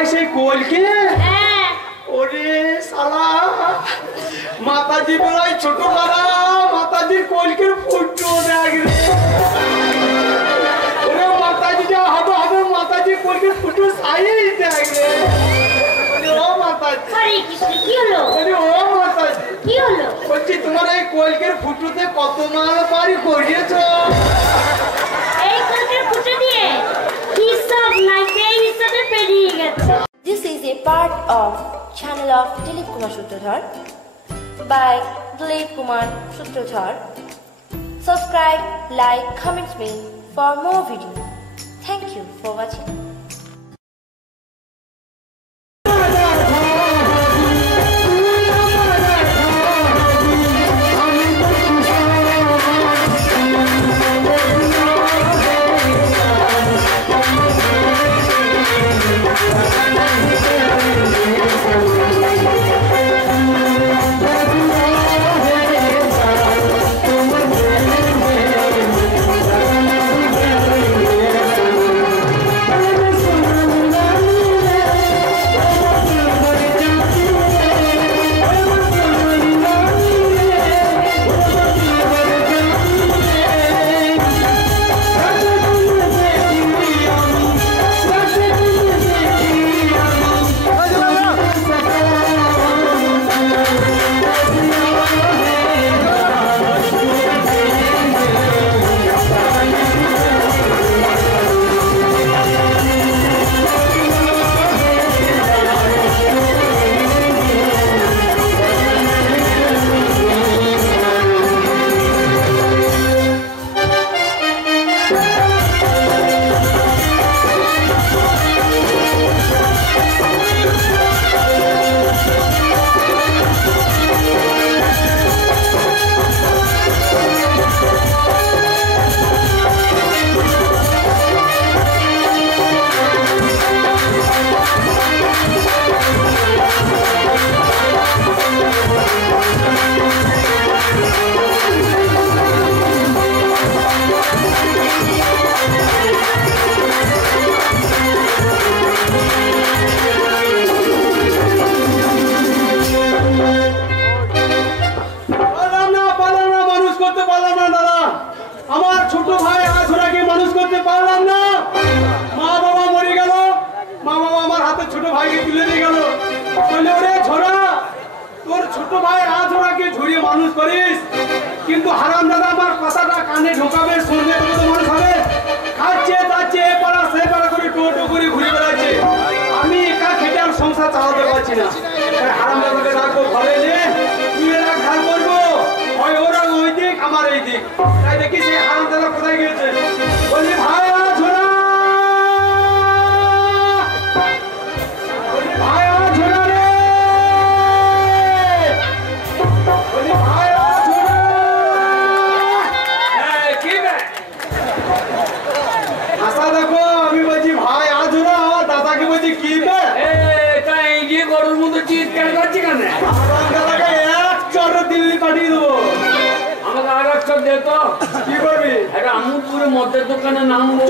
ভাই সেই কোলকে? হ্যাঁ। ওরে সালা মাতাজি বেলায় ছোট বেলা মাতাজির কোলকের ফুটো দেখ ওরে মাতাজি যা হবে হবে মাতাজি কোলকের ফুটো সাইজ দেখ রে। ওরে ও মাতাজি। কি হলো? ও মাতাজি। কি হলো? বলছি তোমার এই কোলকের ফুটোতে কত মাল পারি করিয়েছো? এই কলকের ফুটে দিয়ে? হিসাব নাই সেই হিসাবে পেরিয়ে গেছে This is a part of channel of Dilip Kumar Sutradhar by Dilip Kumar Sutradhar. Subscribe, like, comment me for more videos. Thank you for watching. ছোট ভাই আছড়াকে মানুষ করতে পারলাম না? মা বাবা মরে গেল। মা বাবা আমার হাতে ছোট ভাইকে তুলে দিয়ে গেল। বললে ছোড়া তোর ছোট ভাই আছড়াকে ঝরিয়ে মানুষ করিস? কিন্তু হারাম দাদা, আমার কথাটা কানে ঢোকাবে, শুনবে মানুষ হবে। খাচ্ছে তাচ্ছে এ পাড়া, সে পাড়া করে টোটো করে ঘুরে বেড়াচ্ছে। আমি একা খেটে সংসার চালাতে পারছি না। হারাম দাদাকে রাখব ঘরে নে আমার এই দিক। তাই দেখি সেই হারাম দাদা কোথায় গিয়েছে? বলি ভাই আমাকে আর এক চোখ দে তো। কি করবি? একটা আমুদপুরে মদের দোকানে নামবো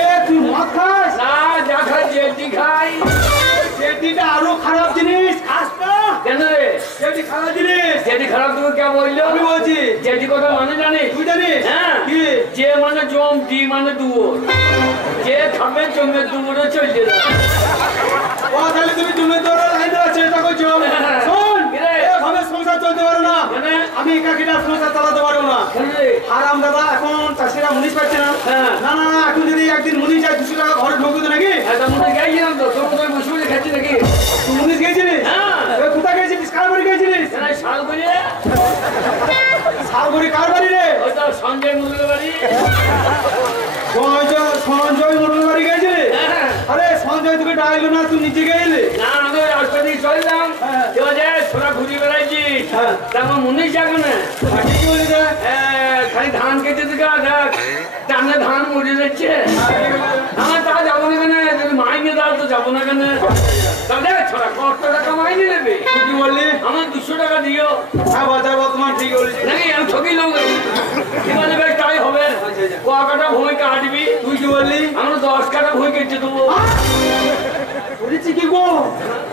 এ তুই মদ খাস? না যা খাই জেটি খাই। সেটিটা আরও খারাপ জিনিস। খাস না। কেন রে? সেটি খারাপ জিনিস। জেটি খারাপ তোকে কে বলল? আমি বলছি। জেটি কথা মানে জানিস? তুই জানিস? হ্যাঁ? কি? যে মানে জম ডি মানে দুয়োর। যে খাবে জমে দুয়োরে চলে যাবে। ও তাহলে তুমি তুমি তোর লাইন দেওয়ার চেষ্টা করছ শোন কিরে? এভাবে সংসার চলতে পারো না আমি একা কিনা সংসার চালাতে পারব না। আরাম দাদা এখন চাষিরা মুনিশ পাচ্ছে না। হ্যাঁ। না না না এখন যদি একদিন মুনিশ যায় দুশো টাকা ঘরে ঢুকবে নাকি? একটা গেছিলাম তো তোর মতো বসে বসে খাচ্ছি নাকি? মুনিশ গেছিলিস? হ্যাঁ। কোথায় গেছিলিস? কার বাড়ি গেছিলিস? কেন শালগুড়ি। কার বাড়ি রে? সঞ্জয় মুরগের বাড়ি। সঞ্জয় সঞ্জয় বাড়ি গেছিলি আরে তোকে ডাকলো না তুই নিচে গেলি? না আমি ওই রাস্তা দিয়ে চললাম হ্যাঁ। যে ছোড়া ঘুরি বেড়াইছি। তারপর মুনিশ যাবে না বলি খালি ধান কেটে দিকে দেখ। টানে ধান মরে যাচ্ছে। আমার তা যাব না কেন? যদি মাইনে দাও তো যাব না কেন? তবে দেখ কত টাকা মাইনে নেবে? তুই কি বললি? আমার দুশো টাকা দিও। হ্যাঁ বাজার বর্তমান ঠিক বলেছিস নাকি আমি ঠকি লোক ঠিক তাই হবে কুয়াকাটা ভূমি কাটবি? তুই কি বললি? আমরা দশ কাটা ভুঁই কেটে দেবো। বলেছি কি গো?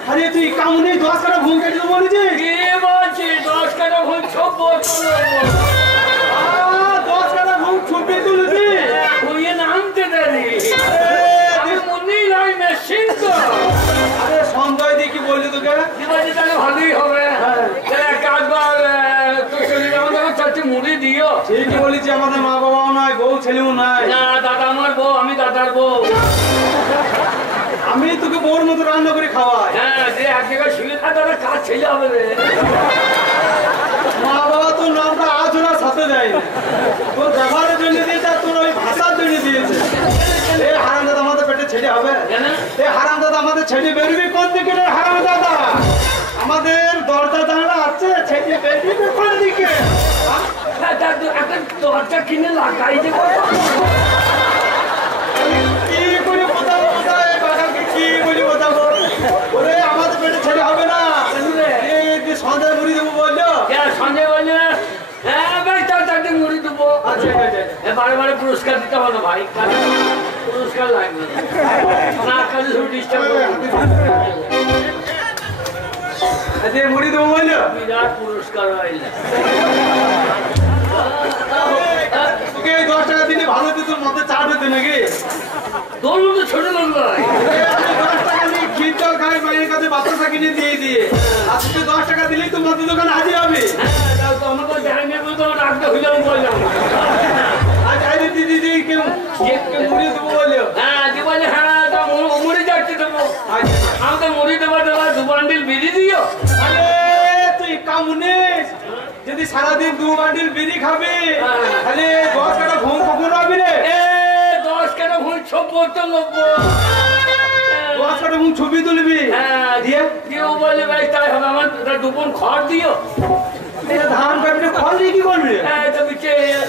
আরে তুই কামনে দশ কাটা ভুল কেটে দেবো বলেছি? কে বলছে দশ কাটা ভুঁই সব দশ কাটা ভুল ছবি তুলেছি। ভুঁইয়ে নামতে দেরি আমি মনেই নাই মেশিন তো আরে সঞ্জয় দি কি বললি তোকে? ভালোই হবে তাহলে এক কাজবার তোর শরীর আমাদের চারটে মুড়ি দিও ঠিকই বলেছি আমাদের মা বাবাও নাই বউ ছেলেও নাই। না দাদা আমার বউ আমি দাদার বউ। আমি তোকে বউর মতো রান্না করে খাওয়াই। হ্যাঁ যে এক জায়গায় শুয়ে থাকা দাদা কাজ ছেলে হবে রে? মা বাবা তোর নামটা আজ ওরা সাথে দেয় তোর ব্যবহারের জন্য দিয়েছে তোর ওই ভাষার জন্য দিয়েছে। এ হারাম দাদা আমাদের পেটে ছেড়ে হবে। এ হারাম দাদা আমাদের ছেড়ে বেরোবি কোন দিকে রে হারাম দাদা আমাদের দরজা জানলা আছে ছেড়ে বেরোবি কোন দিকে। হ্যাঁ, একটা দরজা কিনে লাগাই যে কি করে বোঝাবো বোঝায় বাগানকে কি করে বোঝাবো? ওরে আমাদের পেটে ছেড়ে হবে না। সন্ধ্যায় মুড়ি দেবো বলল। হ্যাঁ ভাই তার চারটে মুড়ি দেবো। আচ্ছা আচ্ছা বারে বারে পুরস্কার দিতে হবে না ভাই। পুরস্কার লাগবে। না। না কাজে শুধু ডিস্টার্ব আচ্ছা মুড়ি দেবো বলল বিরাট পুরস্কার হইলে। তোকে দশ টাকা দিলে ভালো হতো তোর মধ্যে চাট হতো নাকি? তোর মতো ছোট লোক নয়। দশ টাকা নিয়ে ক্ষীর জল খাই মায়ের কাছে বাচ্চা কিনে দিয়ে দিয়ে। আর দশ টাকা দিলেই তো মধ্যে দোকান হাজির হবে। হ্যাঁ তো আমাকে জানিয়ে বলতে আমার রাখতে হইলে বললাম। আজ আইলে দিদি দিদি কেউ কেউ মুড়ি যাচ্ছে দেবো আমি তো মুড়ি দেবো দেবো দু বান্ডিল বিড়ি দিও। আরে তুই কামুনে যদি সারাদিন দু বান্ডিল বিড়ি খাবে তাহলে দশ টাকা ঘুম কখন হবে রে? এ দশ কেন ভুল সব্বর নব্বই। দশ ঘুম ছবি তুলবি। হ্যাঁ দিয়ে কেউ বলে ভাই তাই হবে আমার দুপুর খড় দিও। ধান কাটলে দিয়ে কি করবি? হ্যাঁ তো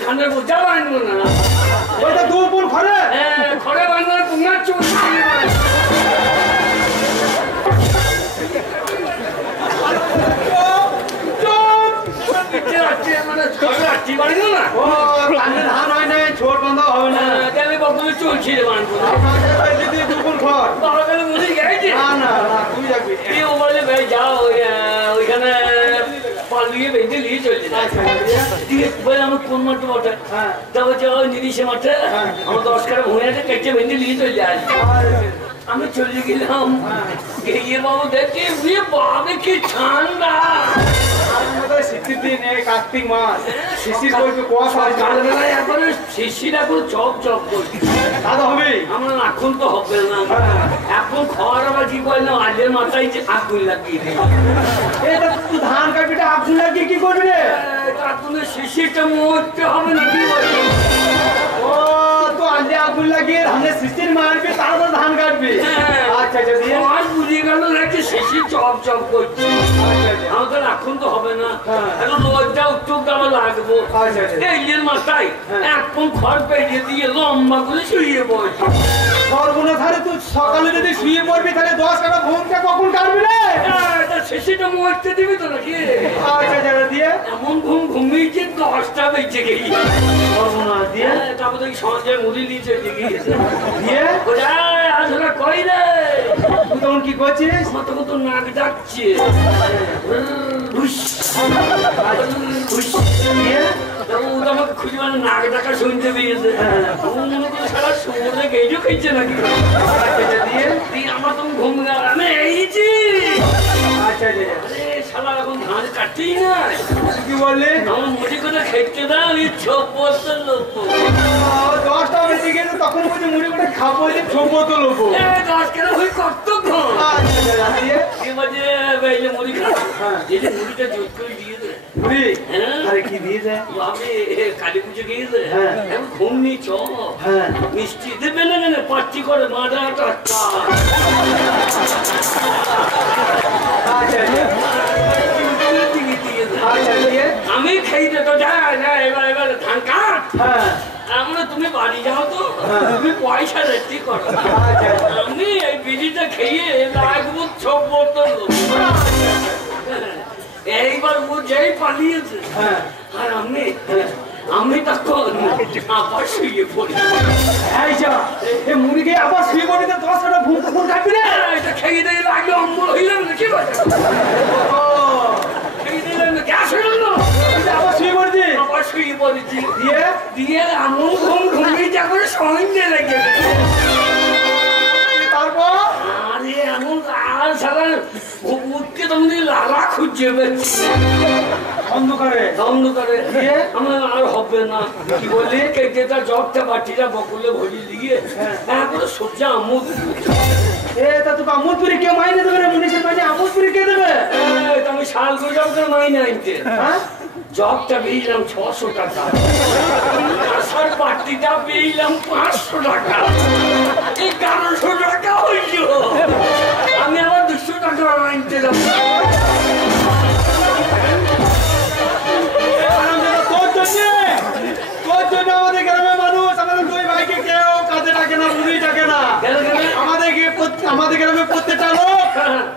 ধানের বোঝা বানবো না। ওইটা ঘরে হ্যাঁ খড়ে বানবো পুঙ্গার চুল ধান বলে আমার দশ কাটা কেটে বেঁধে নিয়ে চলে যায় আমি চলে গেলাম। গিয়ে বাবু দেখি বাবে কি ঠান্ডা। শীতের দিন এই কার্তিক মাস। শিশির করবে কুয়াশা কালবেলায় একবারে শিশির এখন চপ চপ করছে। দাদা হবে আমার এখন তো হবে না। এখন খাওয়ার আবার কি করলাম? আজের মাথায় যে আগুন লাগিয়ে এটা তুই ধান কাটবি আগুন লাগিয়ে কি করবি রে? শিশিরটা মরতে হবে না কি বলি ও আজকে আগুন লাগিয়ে ধানের শিশির মারবি তারপর ধান কাটবি। আচ্ছা আচ্ছা দিয়ে সমাজ বুঝিয়ে গেল নাকি শিশির চপ চপ করছে আমাদের এখন তো হবে না। এখন লজ্জা উত্তর আমার লাগবো আচ্ছা, আচ্ছা। এই মাথায় হ্যাঁ। খড় পেরিয়ে দিয়ে লম্বা করে শুয়ে পড়ছে তুই সকালে যদি শুয়ে পড়বি তাহলে দশ টাকা ঘুমটা কখন কাটবি হ্যাঁ, আচ্ছা আচ্ছা হ্যাঁ, আমার তো নাক ডাকছে মানে শুনতে পেয়েছে মনে সারা সমুদ্রে গেজও খেয়েছে নাকি আচ্ছা আচ্ছা দিয়ে আমার তখন ঘুম গেল আমি আচ্ছা আচ্ছা আরে শালা এখন ধান কাটতেই না। কি বললি? আমার মুড়ি করে খেতে দাও এই ছোপ বলতে লোক। দশটা বেজে গেছে তখন বলছে মুড়ি করে খাব যে লোবো দশ কেন হয়ে এই মুড়ি খাব। এই যে মুড়িটা জোর করে দিয়ে হ্যাঁ। আরে কি দিয়েছে? আমি কালী পুজো গিয়েছে। হ্যাঁ। চ। হ্যাঁ। মিষ্টি দেবে না পার্টি করে আমি তো এবার এবার ধান কাট। হ্যাঁ। আমরা তুমি বাড়ি যাও তো। তুমি পয়সা রেডি করো। আচ্ছা। আমি এই বিড়িটা খেয়ে লাগবো সব যেই পালিয়েছে হ্যাঁ। আর আমি আমি তখন আবার শুয়ে পড়ি। এই যা এই মুরগি আবার শুয়ে পড়িতে দশ একটা ভুল ফোন কাটবি রে এটা খেয়ে দিয়ে লাগল অম্বল হইলাম না কি বলে খেয়ে দিলাম না গ্যাস হইল না আবার শুয়ে পড়ছি? আবার শুয়ে দিয়ে? দিয়ে এমন ঘুম ঘুমিয়ে যা করে সঙ্গে লেগে সারা উঠতে তখন লালা খুঁজে পেয়েছি অন্ধকারে। অন্ধকারে? আমার আর হবে না। কি বলি যেটা জবটা বাটিটা বকুলে ভরি দিয়ে। হ্যাঁ। করে সবজি আমুদ। এ তা তোকে আমোদপুরি কে মাইনে দেবে রে? মুনিশের মাইনে আমোদপুরি কে দেবে? এই তো শাল করে মাইনে আনতে। হ্যাঁ? জবটা পেয়েছিলাম ছশো টাকা। আসার পার্টিটা পেয়েছিলাম পাঁচশো টাকা। এগারোশো টাকা হইল। আমি আবার দুশো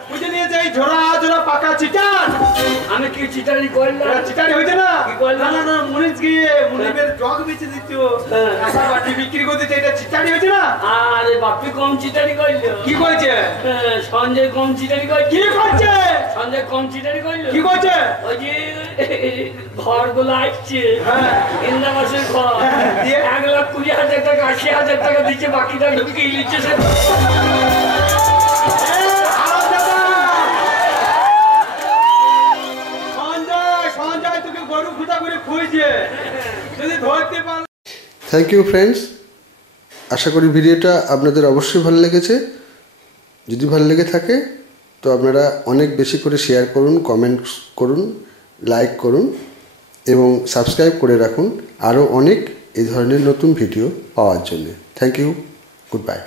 বুঝে নিয়েছে এই ঝোড়া ঝোড়া পাকা চিটান আমি কি চিটারি করলাম? চিটারি হয়েছে না? কি না না না মুনিশ গিয়ে মুনিবের জগ বেচে দিচ্ছ হ্যাঁ। কাঁচা বাটি বিক্রি করে দিচ্ছে এটা চিটারি হয়েছে না? আরে বাপি কম চিটারি করল। কি করেছে? হ্যাঁ, সঞ্জয় কম চিটারি করছে কি করছে? সঞ্জয় কম চিটারি করল? কি করছে? ওই যে ঘরগুলো আসছে। হ্যাঁ। ঘর। হ্যাঁ, দিয়ে? এক লাখ কুড়ি হাজার টাকা আশি হাজার টাকা দিচ্ছে বাকিটা ঢুকিয়ে নিচ্ছে সে। থ্যাংক ইউ ফ্রেন্ডস আশা করি ভিডিওটা আপনাদের অবশ্যই ভালো লেগেছে। যদি ভালো লেগে থাকে, তো আপনারা অনেক বেশি করে শেয়ার করুন কমেন্ট করুন লাইক করুন, এবং সাবস্ক্রাইব করে রাখুন। আরও অনেক এই ধরনের নতুন ভিডিও পাওয়ার জন্য। Thank you good bye